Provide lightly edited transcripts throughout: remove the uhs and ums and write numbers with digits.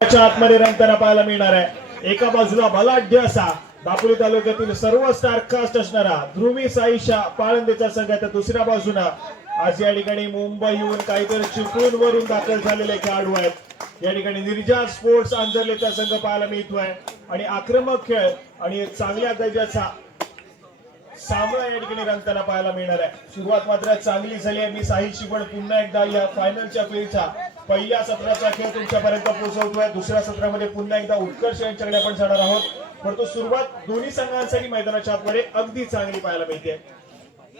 आतमध्ये रंगताना पाहायला मिळणार आहे। एका बाजूला बलाढ्य असा दापोली तालुक्यातील सर्व स्टार कास्ट असणारा ध्रुवी साईशा पाळंदेचा संघ आहे, तर दुसऱ्या बाजूला आज या ठिकाणी मुंबईहून काहीतरी चिपळूण वरून दाखल झालेले खेळाडू आहेत। या ठिकाणी निर्जा स्पोर्ट्स आंजर्लेचा संघ पाहायला मिळतोय आणि आक्रमक खेळ आणि चांगल्या दर्जाचा सामना या ठिकाणी रंगताना पाहायला मिळणार आहे। सुरुवात मात्र चांगली झाली आहे। मी साहिलशी पण पुन्हा एकदा या फायनलच्या फेरीचा पहिल्या सत्राचा खेळ तुमच्यापर्यंत पोहोचवतोय। दुसऱ्या सत्रामध्ये पुन्हा एकदा उत्कर्ष यांच्याकडे आपण जाणार आहोत, परंतु सुरुवात दोन्ही संघांसाठी मैदानाच्या आतमध्ये अगदी चांगली पाहायला मिळते।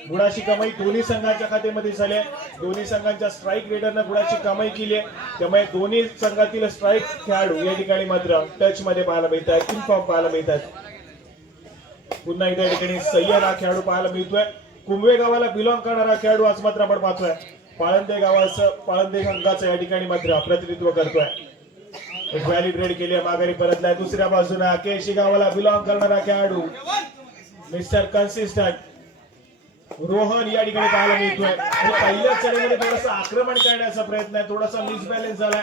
गुणाची कमाई दोन्ही संघांच्या खात्यामध्ये झाली आहे। दोन्ही संघांच्या स्ट्राईक रेडरनं गुणाची कमाई केली आहे, त्यामुळे दोन्ही संघातील स्ट्राईक खेळाडू या ठिकाणी मात्र टच मध्ये पाहायला मिळत आहेत, इन्फॉर्म पाहायला मिळत आहेत। पुन्हा एकदा या ठिकाणी सय्यद हा खेळाडू पाहायला मिळतोय। कुंभे गावाला बिलॉंग करणारा खेळाडू आज मात्र आपण पाहतोय। पाळंदे गावाचं पाळंदे संघाचं या ठिकाणी मात्र प्रतिनिधित्व करतोय। एक व्हॅलिड रेड केली, माघारी परतलाय। दुसऱ्या बाजूला केशी गावाला बिलॉंग करणारा खेळाडू मिस्टर कन्सिस्टंट रोहन या ठिकाणी पाहायला मिळतोय। पहिल्या चढीमध्ये थोडासा आक्रमण करण्याचा प्रयत्न आहे, थोडासा मिसबॅलन्स झालाय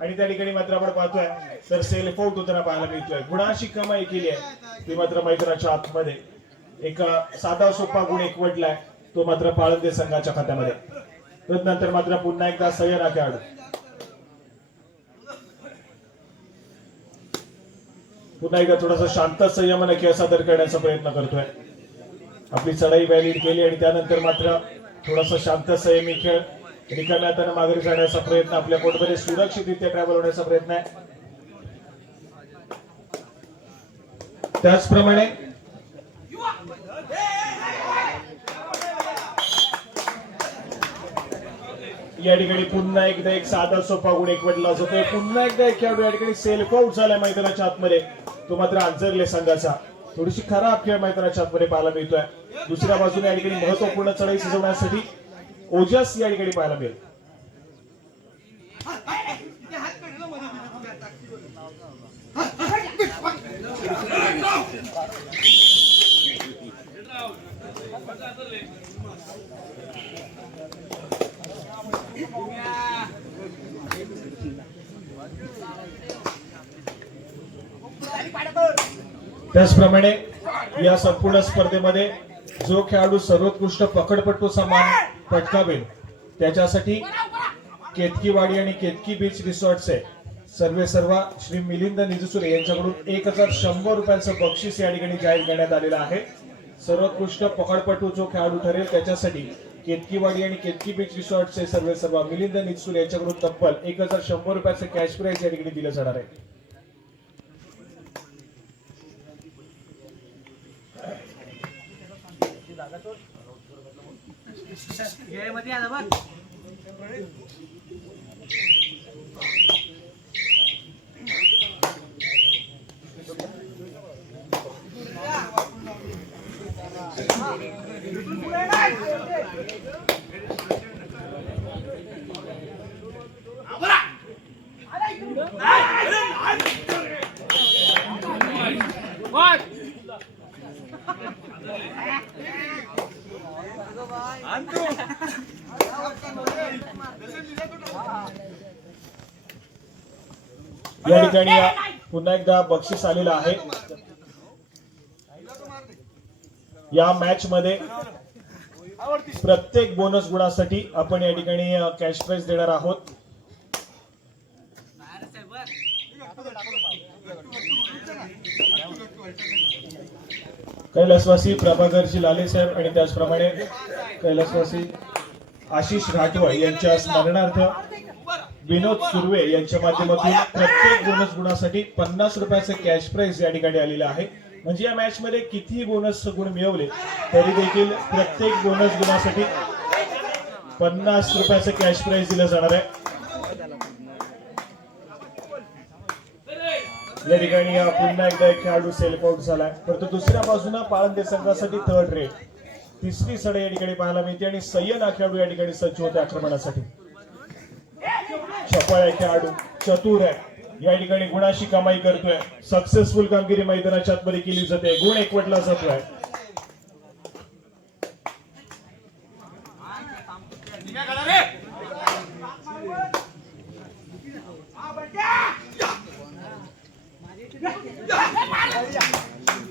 आणि त्या ठिकाणी मात्र आपण पाहतोय तर सेल्फ आउट होताना पाहायला मिळतोय। गुणाची कमाई केली आहे ती मात्र मैदानाच्या आतमध्ये एक साधा सोपा गुण एकवटलाय, तो मात्र पाळंदे संघाच्या खात्यामध्ये। तदनंतर मात्र पुन्हा एकदा सय्यद हा खेळाडू पुन्हा एकदा थोडासा शांत संयमाने खेळ सादर करण्याचा प्रयत्न करतोय। आपली चढाई व्हॅलिड केली आणि त्यानंतर मात्र थोडासा शांत संयमी खेळ रिकाम्या हाताने माघारी जाण्याचा प्रयत्न, आपल्या कोर्टमध्ये सुरक्षितरित्या ट्रॅव्हल होण्याचा प्रयत्न आहे। त्याचप्रमाणे या ठिकाणी पुन्हा एकदा एक साधा सोपा गुण एकवटला जातोय। पुन्हा एकदा एक खेळाडू या ठिकाणी सेल्फ आउट झालाय मैदानाच्या आतमध्ये, तो मात्र आंजर्ले संघाचा। थोडीशी खराब खेळ मैदानाच्या आतमध्ये पाहायला मिळतोय। दुसऱ्या बाजूने या ठिकाणी महत्वपूर्ण चढाई सजवण्यासाठी ओजस या ठिकाणी पाहायला मिळेल। त्याचप्रमाणे या संपूर्ण स्पर्धेमध्ये जो खेळाडू सर्वोत्कृष्ट पकडपटूचा मान पटकावेल त्याच्यासाठी केतकीवाडी आणि केतकी बीच रिसॉर्टचे सर्व श्री मिलिंद निजसुरे यांच्याकडून 1100 रुपयांचं बक्षीस या ठिकाणी जाहीर करण्यात आलेलं आहे। सर्वोत्कृष्ट पकडपटू जो खेळाडू ठरेल त्याच्यासाठी केतकीवाडी आणि केतकी बीच रिसॉर्टचे सर्व मिलिंद निजसुरे यांच्याकडून तब्बल 1100 रुपयाचं कॅश प्राइज या ठिकाणी दिलं जाणार आहे। या ठिकाणी पुन्हा एकदा बक्षीस आलेलं आहे। या मॅच मध्ये प्रत्येक बोनस गुणासाठी आपण या ठिकाणी कॅश प्राइज देणार आहोत। कैलासवासी प्रभाकरजी लाले साहेब आणि त्याचप्रमाणे कैलासवासी आशिष राठवड यांच्या स्मरणार्थ विनोद सुर्वे यांच्या माध्यमातून प्रत्येक बोनस गुणासाठी 50 रुपयाचं कॅश प्राइज या ठिकाणी आलेलं आहे। म्हणजे या मॅच मध्ये किती बोनस गुण मिळवले तरी देखील प्रत्येक बोनस गुणासाठी 50 रुपयाचं कॅश प्राइज दिलं जाणार आहे। या ठिकाणी पुन्हा एकदा एक खेळाडू सेल्फ आउट झालाय, परंतु दुसऱ्या बाजूला पाळंदे संघासाठी थर्ड रेड तिसरी सडे या ठिकाणी पाहायला मिळते आणि सय्यद हा खेळाडू या ठिकाणी सज्ज होते आक्रमणासाठी। चपळ आहे खेळाडू, चतुर आहे, या ठिकाणी गुणाची कमाई करतोय। सक्सेसफुल कामगिरी मैदानाच्या आतमध्ये केली जाते, गुण एकवटला जातोय।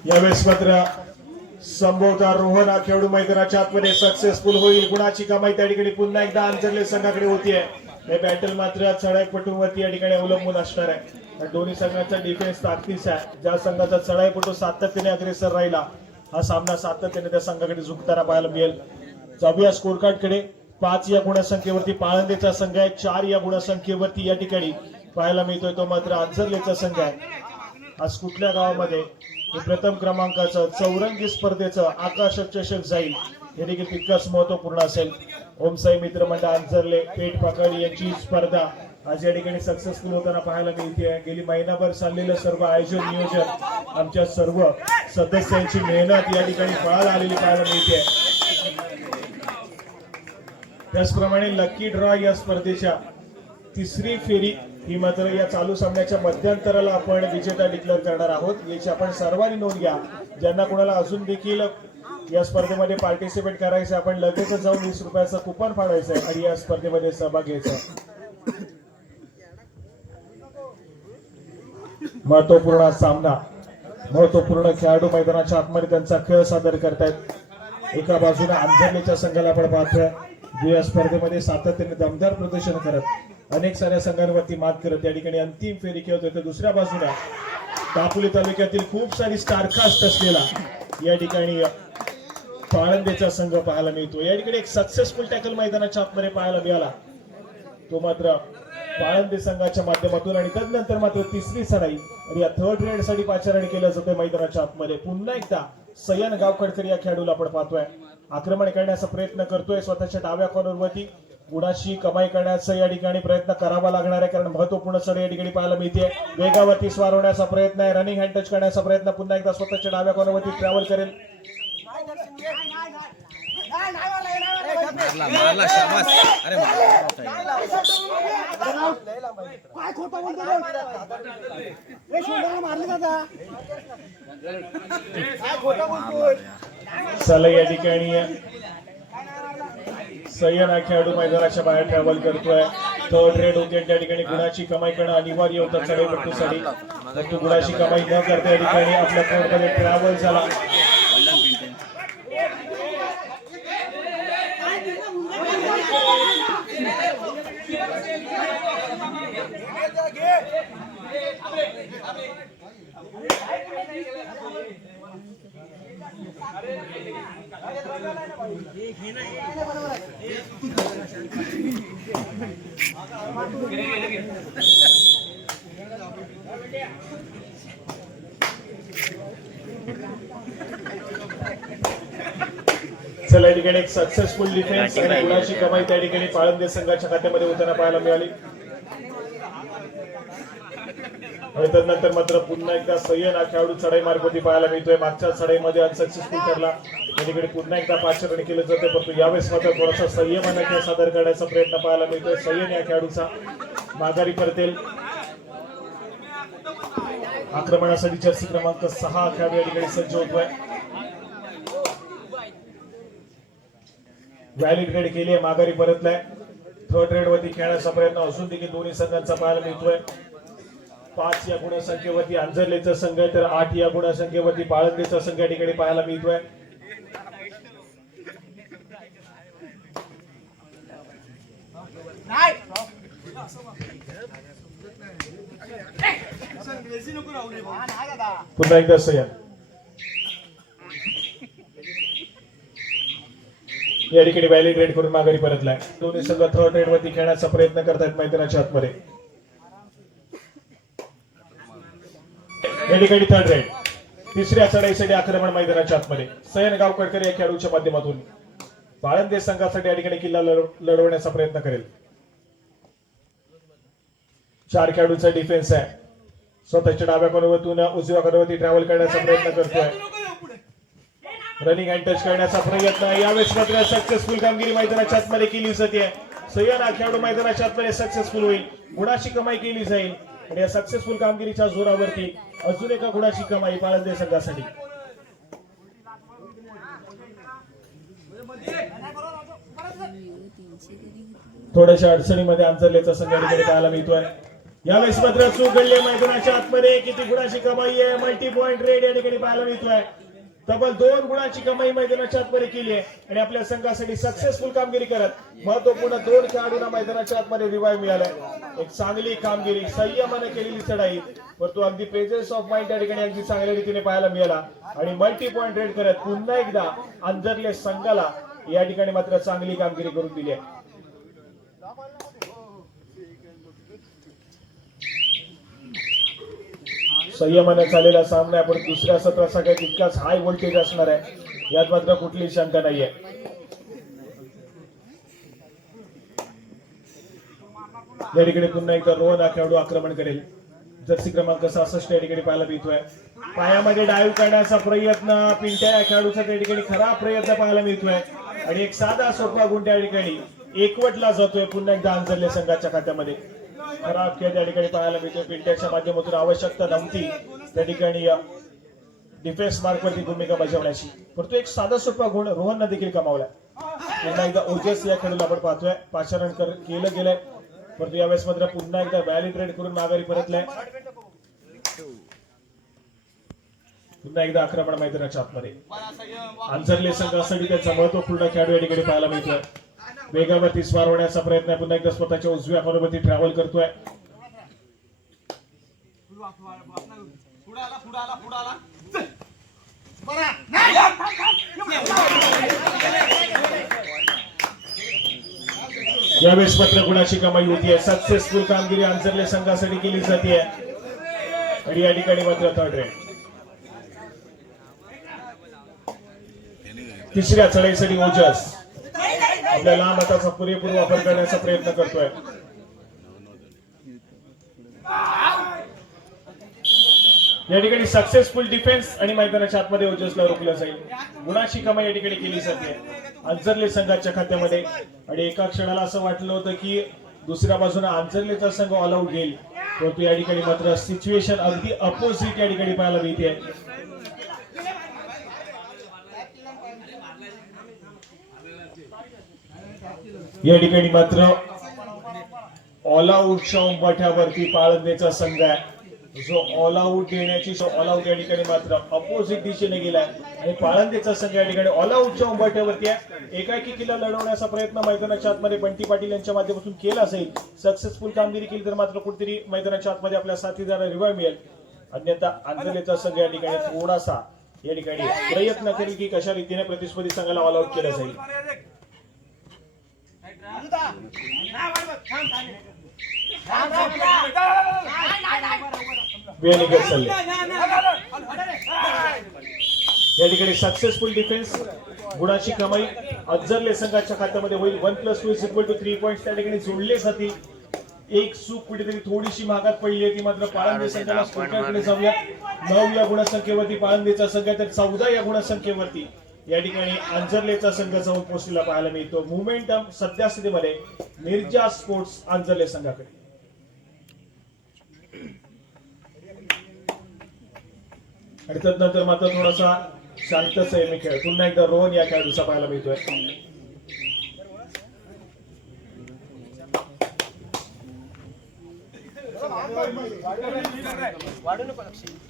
यावेळेस मात्र संभवता रोहन हा खेळाडू मैदानाच्या आतमध्ये सक्सेसफुल होईल. गुणाची कमाई त्या ठिकाणी पुन्हा एकदा अंजरले संघाकडे होतीये. हे बॅटल मात्र चढाईपटूवरती या ठिकाणी अवलंबून असणार आहे. दोन्ही संघाचा डिफेन्स ताकदीचा आहे. ज्या संघाचा चढाईपटू सातत्याने अग्रेसर राहिला हा सामना सातत्याने त्या संघाकडे झुकताना पाहायला मिळेल. जाऊया स्कोर कार्ड कडे. 5 या गुणसंख्येवरती पाळंदेचा संघ आहे. 4 या गुणसंख्येवरती या ठिकाणी पाहायला मिळतोय तो मात्र अंजरलेचा संघ आहे. आज कुठल्या गावामध्ये हे प्रथम क्रमांकाचं चौरंगी स्पर्धेचं आकाश चषक जाईल हे देखील तितकंच महत्वपूर्ण असेल. ओमसाई मित्र मंडळ अंजरले पेठ पाकाडी यांची स्पर्धा आज या ठिकाणी सक्सेसफुल होताना पाहायला मिळते. गेली महिनाभर चाललेलं सर्व आयोजन नियोजन आमच्या सर्व सदस्यांची मेहनत या ठिकाणी फळाला आलेली पाहायला मिळते. त्याचप्रमाणे लकी ड्रॉ या स्पर्धेच्या तिसरी फेरी ही मात्र या चालू सामन्याच्या मध्यंतराला आपण विजेता डिक्लेअर करणार आहोत. याची आपण सर्वांनी नोंद घ्या. ज्यांना कोणाला अजून देखील या स्पर्धेमध्ये पार्टिसिपेट करायचं आपण लगेच जाऊन 20 रुपयाचं कुपन फाडायचंय आणि या स्पर्धेमध्ये सहभाग घ्यायचा. महत्वपूर्ण सामना, महत्वपूर्ण खेळाडू मैदानाच्या आतमध्ये त्यांचा खेळ सादर करतायत. एका बाजूला अंजरलेच्या संघाला आपण पाहतोय जो या स्पर्धेमध्ये सातत्याने दमदार प्रदर्शन करत अनेक साऱ्या संघांवरती मात करत या ठिकाणी अंतिम फेरी खेळतोय. तर दुसऱ्या बाजूला दापोली तालुक्यातील खूप सारी स्टारकास्ट असलेला या ठिकाणी पाळंदेचा संघ पाहायला मिळतो. या ठिकाणी एक सक्सेसफुल टॅकल मैदानाच्या आतमध्ये पाहायला मिळाला तो मात्र पाळंदे संघाच्या माध्यमातून. आणि त्यानंतर मात्र तिसरी चढाई आणि या थर्ड रेड साठी पाचारण केलं जातं मैदानाच्या आतमध्ये. पुन्हा एकदा सयन गावखडकर या खेळाडूला आपण पाहतोय आक्रमण करण्याचा प्रयत्न करतोय. स्वतःच्या डाव्या कॉर्नरवरती गुणाची कमाई करण्याचा या ठिकाणी प्रयत्न करावा लागणार आहे कारण महत्वपूर्ण चढ या ठिकाणी पाहायला मिळते. वेगावरती स्वार होण्याचा प्रयत्न आहे. रनिंग हँड टच करण्याचा प्रयत्न. पुन्हा एकदा स्वतःच्या डाव्या कॉर्नरवरती ट्रॅव्हल करेल. चला या ठिकाणी सय्यद हा खेळाडू मैदानाच्या बाहेर ट्रॅव्हल करतोय. थर्ड रेड होते त्या ठिकाणी गुणाची कमाई करणं अनिवार्य होतं चढाईपट्टूसाठी. परंतु गुणाची कमाई न करता या ठिकाणी आपल्या कोर्टमध्ये ट्रॅव्हल झाला. चला या ठिकाणी एक सक्सेसफुल डिफेन्स आणि गुणाची कमाई त्या ठिकाणी पाळंदे संघाच्या खात्यामध्ये होताना पाहायला मिळाली. आणि त्यानंतर मात्र पुन्हा एकदा सय्यद हा खेळाडू चढाई मार्गावरती पाहायला मिळतोय. मागच्या चढाईमध्ये अनसक्सेसफुल ठरला. या ठिकाणी पुन्हा एकदा पाचारण केलं जाते परंतु यावेळेस मात्र थोडासा संयमाने खेळ सादर करण्याचा प्रयत्न पाहायला मिळतोय. सय्यद या खेळाडूचा माघारी परतेल. आक्रमणासाठी जर्सी क्रमांक 6 खेळाडू या ठिकाणी सज्ज होतोय. व्हॅलिड रेड केली आहे. माघारी परतलाय. थर्ड रेड वरती खेळण्याचा प्रयत्न असून देखील दोन्ही संघांचा पाहायला मिळतोय. 5 या गुणसंख्येवरती अंजरलेचा संघ आहे तर 8 या गुणसंख्येवरती पाळंदेचा संघ या ठिकाणी पाहायला मिळतोय. पुन्हा एकदा सय्यद या ठिकाणी व्हॅलिड रेड करून माघारी परतलाय. दोन्ही संघ थर्ड रेड वरती खेळण्याचा प्रयत्न करतायत मैदानाच्या आतमध्ये. या ठिकाणी थर्ड रेड तिसऱ्या चढाईसाठी आक्रमण मैदानाच्या आतमध्ये. सय्यद गावखडकर या खेळाडूच्या माध्यमातून पाळंदे संघासाठी या ठिकाणी किल्ला लढवण्याचा प्रयत्न करेल. 4 खेळाडूचा डिफेन्स आहे. स्वतःच्या डाव्या कॉर्नरवरून उजव्या कॉर्नरवरती ट्रॅव्हल करण्याचा प्रयत्न करतोय. रनिंग अँड टच करण्याचा प्रयत्न. यावेळेस मात्र सक्सेसफुल कामगिरी मैदानाच्या आतमध्ये केली जाते. सय्यद हा खेळाडू मैदानाच्या आतमध्ये सक्सेसफुल होईल. गुणाची कमाई केली जाईल आणि या सक्सेसफुल कामगिरीच्या जोरावरती अजून एका गुणाची कमाई पाळंदे संघासाठी. थोड्याशा अडचणीमध्ये अंजरलेचा संघ पाहायला मिळतोय. यावेळेस मात्र चूक घडली मैदानाच्या आतमध्ये. किती गुणाची कमाई आहे. मल्टी पॉइंट रेड या ठिकाणी पाहायला मिळतोय. तब्बल 2 गुणाची कमाई मैदानाच्या आतमध्ये केली आहे आणि आपल्या संघासाठी सक्सेसफुल कामगिरी करत महत्वपूर्ण 2 खेळाडूंना मैदानाच्या आतमध्ये रिवाईव्ह मिळालाय. एक चांगली कामगिरी संयमाने केलेली चढाई परंतु अगदी प्रेझेन्स ऑफ माइंड त्या ठिकाणी अगदी चांगल्या रीतीने पाहायला मिळाला आणि मल्टी पॉइंट रेड करत पुन्हा एकदा अंजरले संघाला या ठिकाणी मात्र चांगली कामगिरी करून दिली आहे. संयमाने चाललेला सामना आपण दुसऱ्या सत्रासाठी तितकाच हाय व्होल्टेज असणार आहे यात मात्र कुठलीही शंका नाहीये. या ठिकाणी पुन्हा एकदा रोहन हा खेळाडू आक्रमण करेल. जर्सी क्रमांक 66 या ठिकाणी पाहायला मिळतोय. पायामध्ये डाईव्ह करण्याचा प्रयत्न पिंट्या या खेळाडूचा त्या ठिकाणी खरा प्रयत्न पाहायला मिळतोय आणि एक साधा सोपा गुण त्या ठिकाणी एकवटला जातोय पुन्हा एकदा अंजरले संघाच्या खात्यामध्ये. खराब खेळ त्या ठिकाणी पाहायला मिळतोय. पिंट्याच्या माध्यमातून आवश्यकता नव्हती त्या ठिकाणी डिफेन्स मार्कवरती भूमिका बजावण्याची परंतु एक साधा सोपा गुण रोहनने देखील कमावला. पुन्हा एकदा ओजस या खेळाडूला आपण पाहतोय 5 रन केलं गेलंय परंतु यावेळेस मात्र पुन्हा एकदा व्हॅलिड रेड करून माघारी परतलाय. पुन्हा एकदा आक्रमण मैदानाच्या आतमध्ये अंजरले संघासाठी त्याचा महत्वपूर्ण खेळाडू या ठिकाणी पाहायला मिळतोय. वेगावरती स्वार होण्याचा प्रयत्न पुन्हा एकदा स्वतःच्या उजव्या हातावरती ट्रॅव्हल करतोय. यावेळेस मात्र गुणाची कमाई होतीये. सक्सेसफुल कामगिरी अंजरले संघासाठी केली जाते आणि या ठिकाणी मात्र 3rd रेड. तिसऱ्या चढाईसाठी ओजस आपल्या लांब हाताचा पुरेपूर वापर करण्याचा प्रयत्न करतोय. या ठिकाणी सक्सेसफुल डिफेन्स आणि मैदानाच्या आतमध्ये ओजसला रोखलं जाईल. गुणाची कमाई या ठिकाणी केली जाते अंजरले संघाच्या खात्यामध्ये आणि एका क्षणाला असं वाटलं होतं की दुसऱ्या बाजूने अंजरलेचा संघ ऑल आउट घेईल परंतु या ठिकाणी मात्र सिच्युएशन अगदी अपोजिट या ठिकाणी पाहायला मिळते. या ठिकाणी मात्र ऑल आउटच्या उंबरठ्यावरती पाळंदेचा संघ आहे जो ऑल आउट देण्याची ऑल आउट या ठिकाणी मात्र अपोजिट दिशेने गेलाय आणि पाळंदेचा संघ या ठिकाणी ऑल आउटच्या उंबरठ्यावरती आहे. एकाकी किल्ला लढवण्याचा प्रयत्न मैदानाच्या आतमध्ये बंटी पाटील यांच्या माध्यमातून केला असेल. सक्सेसफुल कामगिरी केली तर मात्र कुठेतरी मैदानाच्या आतमध्ये आपल्या साथीदाराला रिवाईव्ह मिळेल. अन्यथा अंजरलेचा संघ या ठिकाणी थोडासा या ठिकाणी प्रयत्न करेल की कशा रीतीने प्रतिस्पर्धी संघाला ऑल आउट केलं जाईल. या ठिकाणी सक्सेसफुल डिफेन्स गुणाची कमाई अंजरले संघाच्या खात्यामध्ये होईल. 1+2 3 पॉइंट्स त्या ठिकाणी जोडले जातील. एक चूक कुठेतरी थोडीशी मागात पडली आहे ती मात्र पाळंदे संघाला स्कोरकडे जाऊया. 9 या गुणसंख्येवरती पाळंदेचा संघ तर 14 या गुणसंख्येवरती या ठिकाणी अंजरलेचा संघ जाऊन पोहोचलेला पाहायला मिळतो. मोमेंटम सध्या स्थितीमध्ये मिर्जा स्पोर्ट्स अंजरले संघाकडे. आणि त्यानंतर मात्र थोडासा शांतच आहे मी खेळ. पुन्हा एकदा रोहन या खेळाडूचा पाहायला मिळतोय.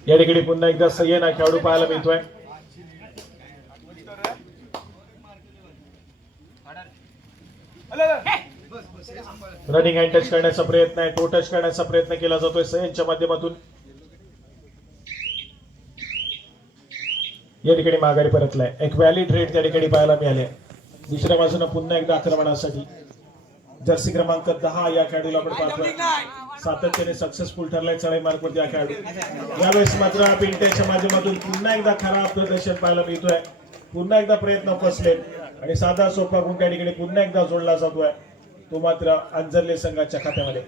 या ठिकाणी पुन्हा एकदा सय्यद हा खेळाडू पाहायला मिळतोय. रनिंग हँड टच करण्याचा प्रयत्न आहे. टो टच करण्याचा प्रयत्न केला जातोय सय्यदच्या माध्यमातून. या ठिकाणी माघारी परतलाय. एक व्हॅलिड रेड त्या ठिकाणी पाहायला मिळाले. दुसऱ्या बाजूने पुन्हा एकदा आक्रमणासाठी जर्सी क्रमांक 10 या खेळाडूला आपण पाहतोय. सातत्याने सक्सेसफुल ठरलाय चढाई मार्कवरती हा खेळाडू. यावेळेस मात्र पिंट्याच्या माध्यमातून पुन्हा एकदा खराब प्रदर्शन पाहायला मिळतोय. पुन्हा एकदा प्रयत्न फसले आणि साधा सोपा गुण त्या ठिकाणी पुन्हा एकदा जोडला जातोय तो मात्र अंजरले संघाच्या खात्यामध्ये.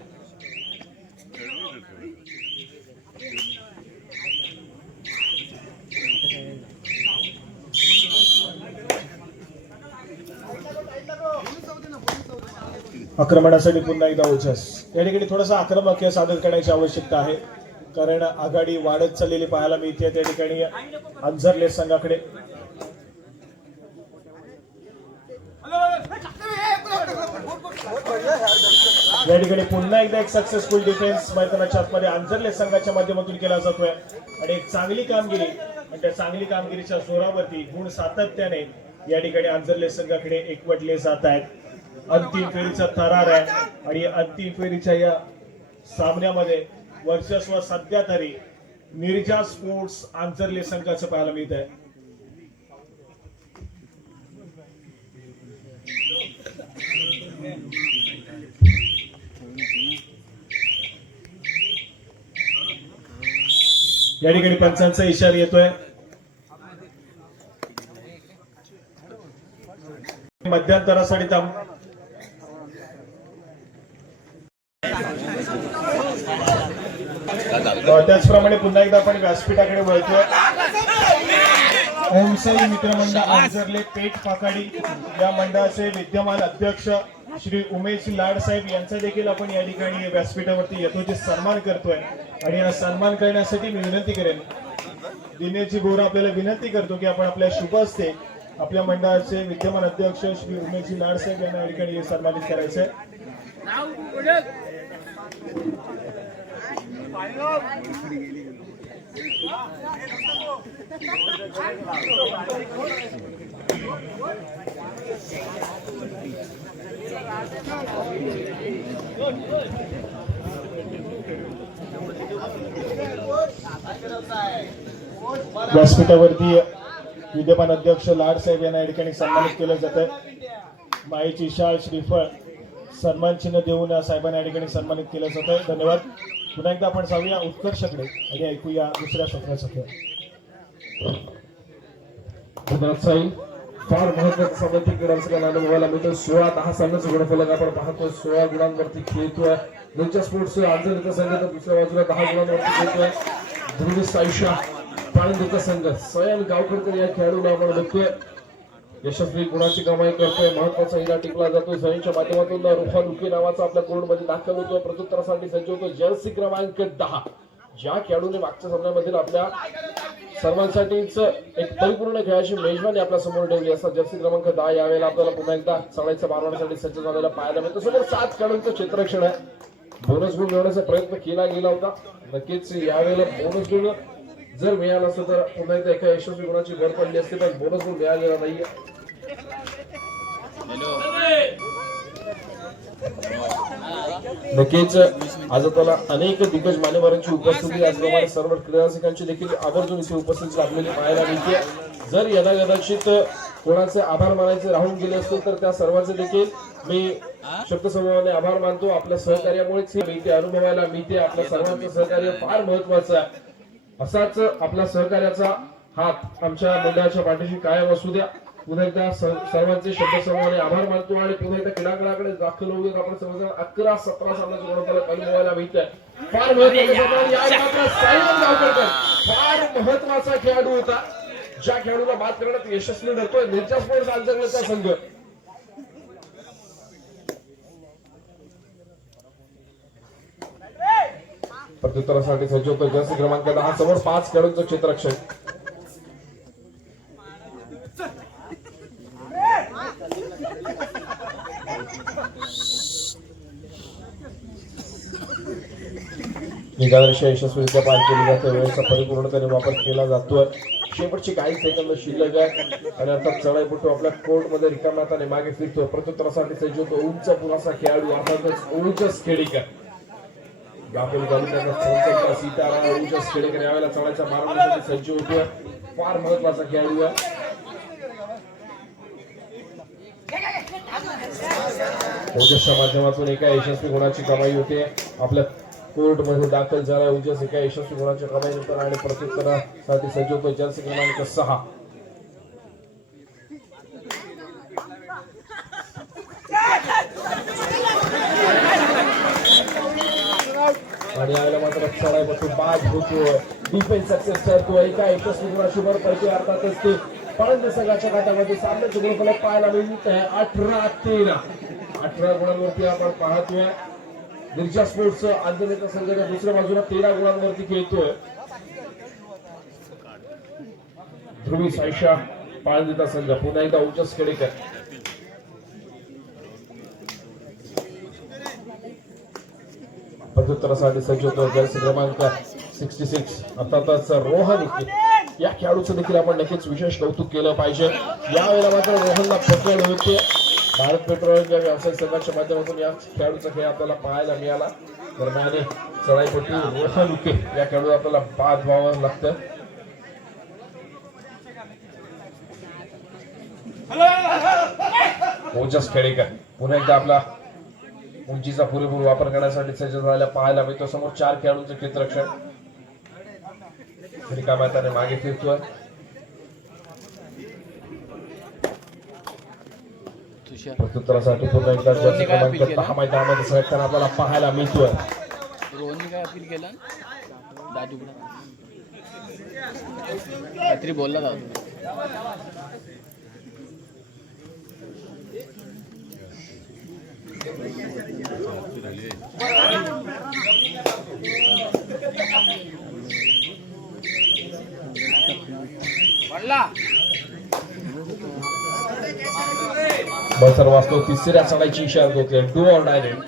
आक्रमणासाठी पुन्हा एकदा ओजस. या ठिकाणी थोडासा आक्रमक खेळ सादर करण्याची आवश्यकता आहे कारण आघाडी वाढत चाललेली पाहायला मिळते त्या ठिकाणी अंजरले संघाकडे. या ठिकाणी पुन्हा एकदा एक सक्सेसफुल डिफेन्स मैदानाच्या आतमध्ये आंजर्ले संघाच्या माध्यमातून केला जातोय आणि एक चांगली कामगिरी आणि त्या चांगली कामगिरीच्या जोरावरती गुण सातत्याने या ठिकाणी आंजर्ले संघाकडे एकवटले जात आहेत। अंतिम फेरीचा थरार आहे आणि अंतिम फेरीच्या या सामन्यामध्ये वर्चस्व सध्या तरी निर्जा स्पोर्ट्स आंजर्ले संघाचं पाहायला मिळत आहे। या ठिकाणी पंचांचा इशारा येतोय, मध्यंतरासाठी त्याचप्रमाणे पुन्हा एकदा आपण व्यासपीठाकडे वळतोय। ओमसाई मित्रमंडळ आंजर्ले पेठ पाकाडी या मंडळाचे विद्यमान अध्यक्ष श्री उमेश लाड साहेब यांचा देखील आपण या ठिकाणी व्यासपीठावरती यथोचित सन्मान करतोय आणि हा सन्मान करण्यासाठी मी विनंती करेन दिनेशजी बोरा आपल्याला विनंती करतो की आपण आपल्या शुभ हस्ते आपल्या मंडळाचे विद्यमान अध्यक्ष श्री उमेश लाड साहेब यांना या ठिकाणी सन्मानित करायचंय। व्यासपीठावरती विद्यमान अध्यक्ष लाड साहेब यांना या ठिकाणी सन्मानित केलं जात आहे। माईची शाल श्रीफळ सन्मान चिन्ह देऊन साहेबांना या ठिकाणी सन्मानित केलं जात आहे। धन्यवाद। पुन्हा एकदा आपण जाऊया उत्कर्षकडे आणि ऐकूया दुसऱ्या सत्राचा खेळ। फार महत्वाचा सामर्थ्य क्रीडांचा अनुभवायला मिळतो। 16-10 सामन्याचा गुणफलक आपण पाहतोय, 16 गुणांवरती खेळतोय निर्जा स्पोर्ट्स आंजर्ले संघाचा दुसऱ्या बाजूला 10 गुणांवरती खेळतोय ध्रुवी साईशा पाळंदेचा संघ। सयान गावकरकर या खेळाडूला आपण बघतोय यशस्वी गुणाची कमाई करतोय, महत्वाचा हिरा टिकला जातो। सयनच्या माध्यमातून रुफान उके नावाचा आपल्या कोर्टमध्ये दाखल होतोय, प्रत्युत्तरासाठी सज्ज होतो जर्सी क्रमांक 10 ज्या खेळाडूने मागच्या सामन्यामधील आपल्या सर्वांसाठीच एक परिपूर्ण खेळाची मेजवानी आपल्या समोर ठेवली असता जर्सी क्रमांक 10 यावेळेला आपल्याला पुन्हा एकदा चढाईच्या मारवाण्यासाठी सज्ज झालेला पाहायला मिळतो। समोर 7 खेळाडूंचं क्षेत्ररक्षण आहे। बोनस गुण मिळवण्याचा प्रयत्न केला गेला होता, नक्कीच यावेळेला बोनस गुण जर मिळाला असतं तर पुन्हा एकदा एका यशस्वी गुणाची भर पडली असते, पण बोनस गुण मिळालेला नाहीये। नक्कीच आज आपल्याला अनेक दिग्गज मान्यवरांची उपस्थिती याचप्रमाणे सर्व क्रीडारसिकांची देखील आवर्जून इथे उपस्थिती लाभलेली पाहायला मिळते। जर यदा कदाचित कोणाचे आभार मानायचे राहून गेले असते तर त्या सर्वांचे देखील मी शब्दसमूहाने आभार मानतो। आपल्या सहकार्यामुळेच मिळते, अनुभवायला मिळते। आपल्या सर्वांचं सहकार्य फार महत्वाचं आहे। असाच आपल्या सहकार्याचा हात आमच्या मंडळाच्या पाठीशी कायम असू द्या। पुन्हा एकदा सर्वांचे शब्दसमूहाने आभार मानतो आणि पुन्हा एकदा क्रीडांगणाकडे दाखल होऊया। आपण सर्वजण 11-17 सामन्याचा गुणफलक अनुभवायला मिळतंय। फार महत्वाचा खेळाडू होता, ज्या खेळाडूला बाद करण्यात यशस्वी ठरतोय निर्जा स्पोर्ट्स आंजर्लेचा संघ। प्रत्युत्तरासाठी सज्ज होतो जर्सी क्रमांक 10 समोर 5 खेळाडूंचं क्षेत्ररक्षण। निघाल्याशिवाय यशस्वीरित्या पार केली जाते, वेळेचा परिपूर्णतेने वापर केला जातोय। शेवटची काही सेकंद शिल्लक आहे आणि अर्थात चढाईपटू आपल्या कोर्टमध्ये रिकाम्या हाताने मागे फिरतो। प्रत्युत्तरासाठी सज्ज होतो उंच पुराचा खेळाडू अर्थातच ओजस खेडेकर। यापुढे तालुक्याचा सीताराम ओजस खेडेकर यावेळेला चढाईच्या मारण्यासाठी सज्ज होतोय, फार महत्वाचा खेळाडू आहे। ओजसच्या माध्यमातून एका यशस्वी गुणाची कमाई होते, आपल्या कोर्ट मध्ये दाखल झाला ओजस एका यशस्वी गुणाच्या कमाईनंतर आणि प्रत्युत्तरासाठी सज्ज होतो जर्सी क्रमांक 6। आणि यावेळेला मात्र चढाईपासून बाद होतो, डिफेन्स सक्सेस ठरतो, एका यशस्वी गुणाची भर पडते। अर्थातच ते पाळंदे संघाच्या खात्यामध्ये सामन्याचे गुणफलक पाहायला मिळत आहे 18-13। 18 गुणांवरती आपण पाहतोय निर्जा स्पोर्ट्स आंजर्लेचा संघाच्या दुसऱ्या बाजूला 13 गुणांवरती खेळतोय ध्रुवी साईशा पाळंदेचा संघ। पुन्हा एकदा ओजस खेडेकर प्रत्युत्तरासाठी सज्ज होतो जर्सी क्रमांक 66 अर्थातच रोहन इके या खेळाडूचं देखील आपण नक्कीच विशेष कौतुक केलं पाहिजे. यावेळेला मात्र रोहनला पकड होते. भारत पेट्रोलियम या व्यावसायिक संघाच्या माध्यमातून या खेळाडूचा खेळ आपल्याला पाहायला मिळाला. दरम्यान चढाईपट्टी रोहन इके या खेळाडू आपल्याला बाद व्हावं लागतं. ओजस खेडेकर पुन्हा एकदा आपला उंचीचा पुरेपूर वापर करण्यासाठी सज्ज झालेला पाहायला मिळतो. समोर 4 खेळाडूंचे क्षेत्ररक्षण रिकाम्या हाताने मागे फिरतोय. प्रत्युत्तरासाठी पुन्हा एकदा जर्सी क्रमांक 10 मैदानामध्ये सरकताना आपल्याला पाहायला मिळतोय. रोहनने काय अपील केलं दादूकडे काहीतरी बोलला दादू. बसर वाचतो तिसऱ्या चढाईची इशारा होते डू ऑर डायरेक्ट.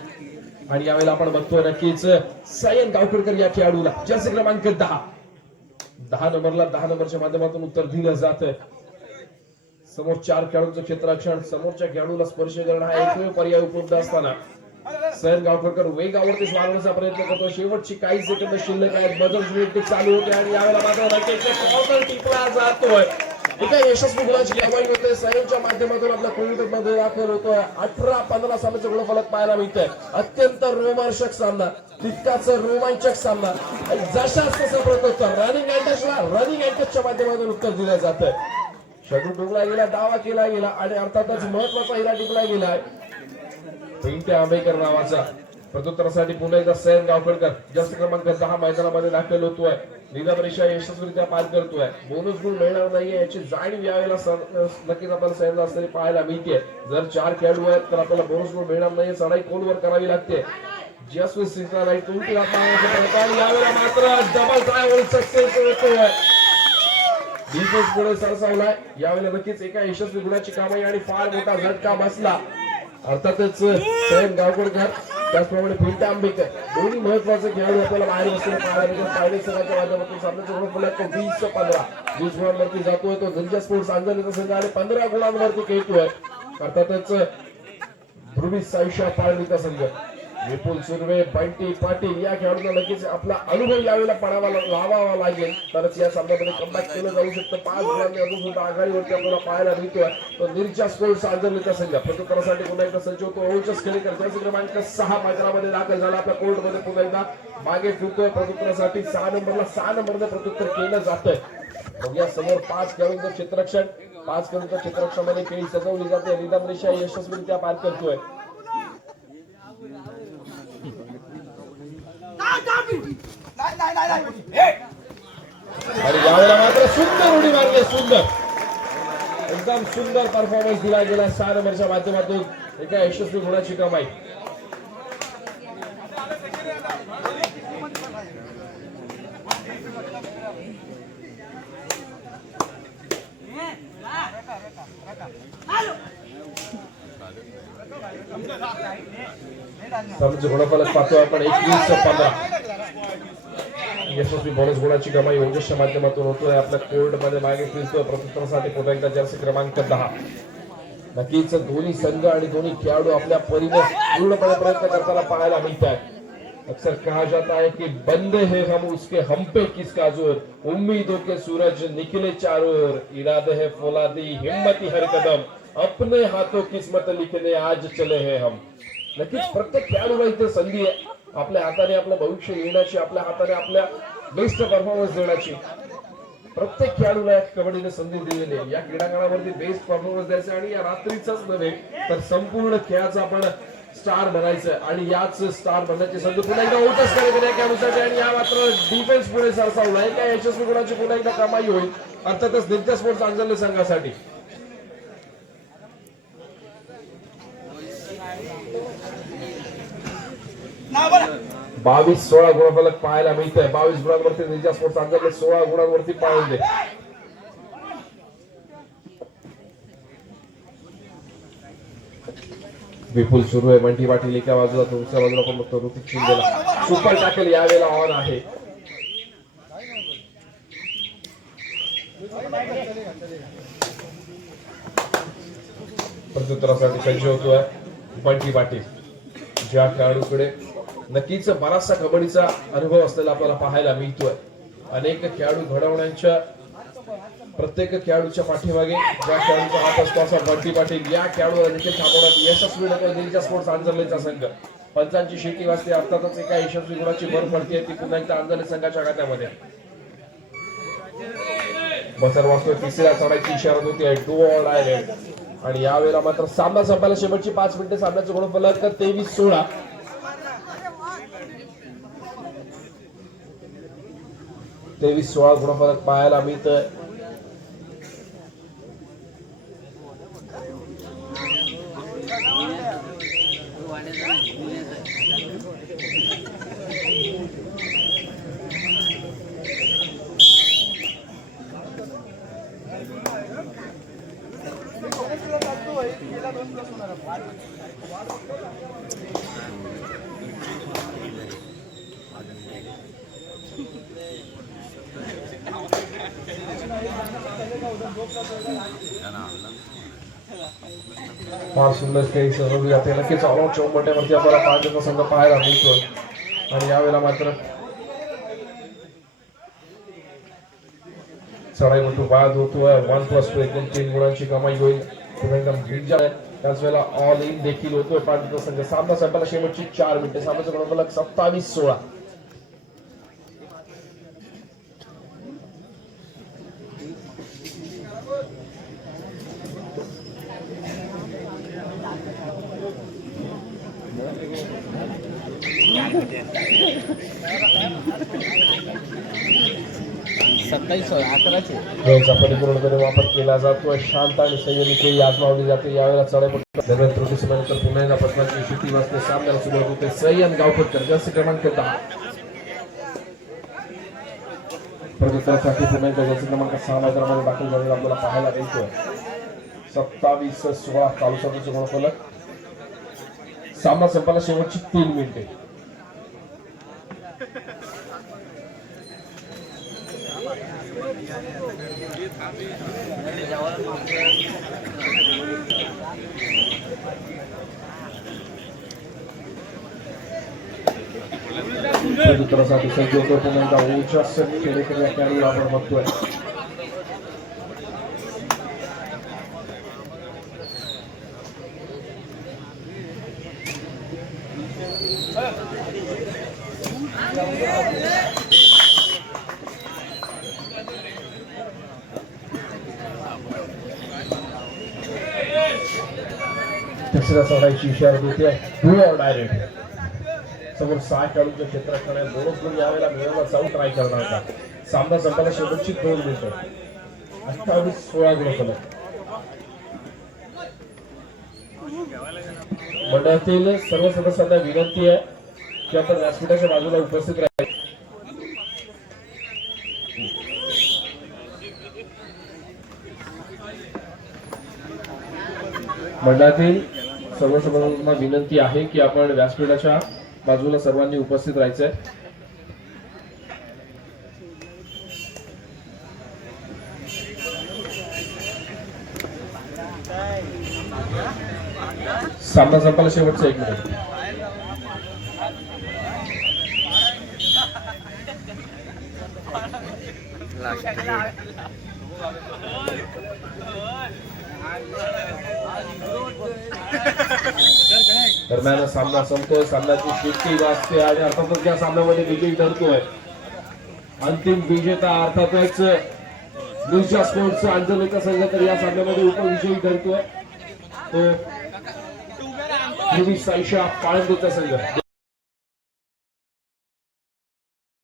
आणि यावेळेला आपण बघतोय नक्कीच सायन गावकरकर या खेळाडूला जर्सी क्रमांक 10 नंबरला 10 नंबरच्या माध्यमातून उत्तर दिलं जातं. समोर 4 खेळाडूंचं क्षेत्ररक्षण. समोरच्या खेळाडूला स्पर्श करणं हा एकमेव पर्याय उपलब्ध असताना सैन गावकरकर वेगावरती स्वारण्याचा प्रयत्न करतो. शेवटची काही सेकंद शिल्लक आहेत. बदल चालू होते आणि यावेळेला मात्र टिपला जातोय. एका यशस्वी गुणाची कमाई होते. सैनच्या माध्यमातून आपल्या कोविडमध्ये दाखल होतोय. 18-15 सामन्याचा गुणफलक पाहायला मिळतोय. अत्यंत रोमांचक सामना, तितकाच रोमांचक सामना. जशाच तसं प्रत्युत्तर रनिंग अँटचच्या माध्यमातून उत्तर दिलं जातं. षटू टोकला गेला, दावा केला गेला आणि अर्थातच महत्वाचा हिरा टिपला गेलाय. पिंटे आंबेकर नावाचा प्रत्युत्तरासाठी पुन्हा एकदा सैन गावकरकर जर्सी क्रमांक 10 मैदानामध्ये दाखल होतोय. निदान रेषा यशस्वीरित्या पार करतोय. बोनस गुण मिळणार नाहीये याची जाणीव यावेळेला नक्कीच आपल्याला सैनला असताना पाहायला मिळते. जर 4 खेळाडू आहेत तर आपल्याला बोनस गुण मिळणार नाही. चढाई कोलवर करावी लागते. जस्ट सिस्टम तुमची यावेळेला मात्र डबल ट्रायव्हल सक्सेस होतोय. डिफेन्स पुढे सरसावलाय. यावेळेला नक्कीच एका यशस्वी गुणाची कामाई आणि फार मोठा झटका बसला. अर्थातच सैन गावकरकर त्याचप्रमाणे पिंटे आंबेकर दोन्ही महत्वाचे खेळाडू आपल्याला बाहेर बसलेले पाहायला मिळतात. पायलट संघाच्या माध्यमातून सामन्याचा गुणफलक 20-15 गुणांवरती जातोय. तो निर्जा स्पोर्ट्स अंजलीचा संघ आणि 15 गुणांवरती खेळतोय. अर्थातच ध्रुवी साईशा पाळणीचा संघ विपुल सुर्वे, बंटी पाटील या खेळाडूंना लगेच आपला अनुभव यावेळेला लावावा लागेल तरच या सामन्यामध्ये कमबॅक केलं जाऊ शकतं. 5 गुणांनी अजून सुद्धा आघाडीवरती आपल्याला पाहायला मिळतोय. तो निर्जा स्पोर्ट्स अंजलीचा संघ प्रत्युत्तरासाठी पुन्हा एकदा सज्ज होतो. ओजस खेडेकर जर्सी क्रमांक 6 मैदानामध्ये दाखल झाला. आपल्या कोर्टमध्ये पुन्हा एकदा मागे फिरतोय. प्रत्युत्तरासाठी 6 नंबरने प्रत्युत्तर केलं जातंय. बघूया समोर 5 खेळाडूंचं क्षेत्ररक्षण. 5 खेळाडूंच्या क्षेत्ररक्षणामध्ये खेळी सजवली जाते. निदान रेषा यशस्वीरित्या पार करतोय. आणि यावेळेला मात्र सुंदर उडी मारली. सुंदर एकदम सुंदर परफॉर्मन्स दिला गेला 6 नंबरच्या माध्यमातून एका यशस्वी गुणाची कमाई. गुणफलक पाहतोय आपण 21-15 यशस्वी बोनस गुणाची कमाई ओजसच्या माध्यमातून होतोय. आपल्या कोर्ट मध्ये मागे फिरतोय. प्रत्युत्तरासाठी पुन्हा एकदा जर्सी क्रमांक 10. नक्कीच दोन्ही संघ आणि दोन्ही खेळाडू आपल्या परीने पूर्णपणे प्रयत्न करताना पाहायला मिळतात. अक्सर कहा जाता है कि बंदे हैं हम उसके हम पे किसका जोर, उम्मीदों के सूरज निकले चारों ओर, इरादे है फौलादी हिम्मती हर कदम, अपने हाथों किस्मत लिखने आज चले हैं हम. नक्कीच प्रत्येक खेळाडूला इथे संधी आहे आपल्या हाताने आपलं भविष्य येण्याची, आपल्या हाताने आपल्या बेस्ट परफॉर्मन्स देण्याची. प्रत्येक खेळाडूला कबड्डीने संधी दिलेली आहे. या क्रीडांगणावरती बेस्ट परफॉर्मन्स द्यायचा आणि या रात्रीचाच नव्हे तर संपूर्ण खेळाचा आपण स्टार बनायचं आणि याच स्टार बनण्याची संधी पुन्हा एकदा ओटस करायची खेळाडूसाठी. आणि या मात्र डिफेन्स पुढे सरसावला. एका यशस्वी गुणाची पुन्हा एकदा कमाई होईल अर्थातच निर्जा स्पोर्ट्स अंजली संघासाठी. ना 22-16 गुणफलक पाहायला मिळतंय. 22 गुणांवरती निर्जा स्पोर्ट्स अंजली 16 गुणांवरती पाहिले. विपुल सुरू आहे. बंटी पाटील एका बाजूला, दुसऱ्या बाजूला पण बघतो ऋतिक शिंदेला. सुपर टॅकल यावेळेला ऑन आहे. प्रत्युत्तरासाठी सज्ज होतोय बंटी पाटील. ज्या खेळाडूकडे नक्कीच बराचसा कबड्डीचा अनुभव असलेला आपल्याला पाहायला मिळतोय. अनेक खेळाडू घडवण्याच्या, प्रत्येक खेळाडूच्या पाठीमागे ज्या खेळाडूचा हात असतो असा बंटी पाटील या खेळाडूला देखील थांबवण्यात यशस्वी ढकल दिल्लीच्या स्पोर्ट्स अंजर्लेचा संघ. पंचांची शिटी वाजते. अर्थातच एका यशस्वी गुणाची भर पडते ती पुन्हा एकदा अंजर्ले संघाच्या खात्यामध्ये. बसर वाजतोय. तिसऱ्या चढायची इशारा होती डू ऑर डाय रेड. आणि यावेळेला मात्र सामना संपायला शेवटची 5 मिनिटे. सामन्याचं गुणफलक 23-16. 23-16 गुणफलक पाहायला मिळतोय. फार सुंदर काही सजवली जाते. नक्कीच ऑलआउट चौपट्यावरती आपल्याला 5 जणांचा संघ पाहायला मिळतोय. आणि यावेळेला मात्र चढाईमधून बाद होतोय. 1+2 एकूण 3 गुणांची कमाई होईल. त्याच वेळेला ऑल इन देखील होतोय 5 जणांचा संघ. सामना संपायला शेवटची 4 मिनिटे. सामन्याचं गुणफलक 27-16. वेळेचा परिपूर्णपणे वापर केला जातोय. शांत आणि संयमी खेळी आजमावली जाते. यावेळेला चढाई त्रुटी समानंतर पुन्हा एकदा प्रश्नांची शिटी वाजते. सामन्याला सुरुवात होते. सय्यद गावखतकर जर्सी क्रमांक 10. प्रत्युत्तरासाठी पुन्हा एकदा जर्सी क्रमांक 6 मैदानामध्ये दाखल झालेला आपल्याला पाहायला मिळतोय. 27-16 चालू सामन्याचे गुणफलक. सामना संपायला शेवटची 3 मिनिटे. प्रत्युत्तरासाठी सज्ज होतो पुन्हा एकदा ओजस खेडेकर या खेळाडूला आपण बघतोय. तिसऱ्या चढाईची इशारा देते डू ऑर डाय रेड. समोर 6 खेळाडूंच्या क्षेत्राकडे दोन यावेळेला मिळवला जाऊन ट्राय करणार होता. सामना संपायला शेवटची 2 मिनिटं. 28-16 गुणफलक. मंडळातील सर्व सदस्यांना विनंती आहे की आपण व्यासपीठाच्या बाजूला उपस्थित राहा. मंडळातील सर्व सदस्यांना विनंती आहे की आपण व्यासपीठाच्या बाजूला सर्वांनी उपस्थित राहायचंय. सामना संपायला शेवटचं 1 मिनिट. दरम्यान सामना संपतोय. सामन्याची शिट्टी वाजते आणि अर्थातच या सामन्यामध्ये विजयी ठरतोय. अंतिम विजेता अर्थातच दिल्लीच्या स्पोर्ट्स अंजर्लेचा संघ तर या सामन्यामध्ये उपविजयी ठरतोय तो साईशा पाळंदेचा संघ.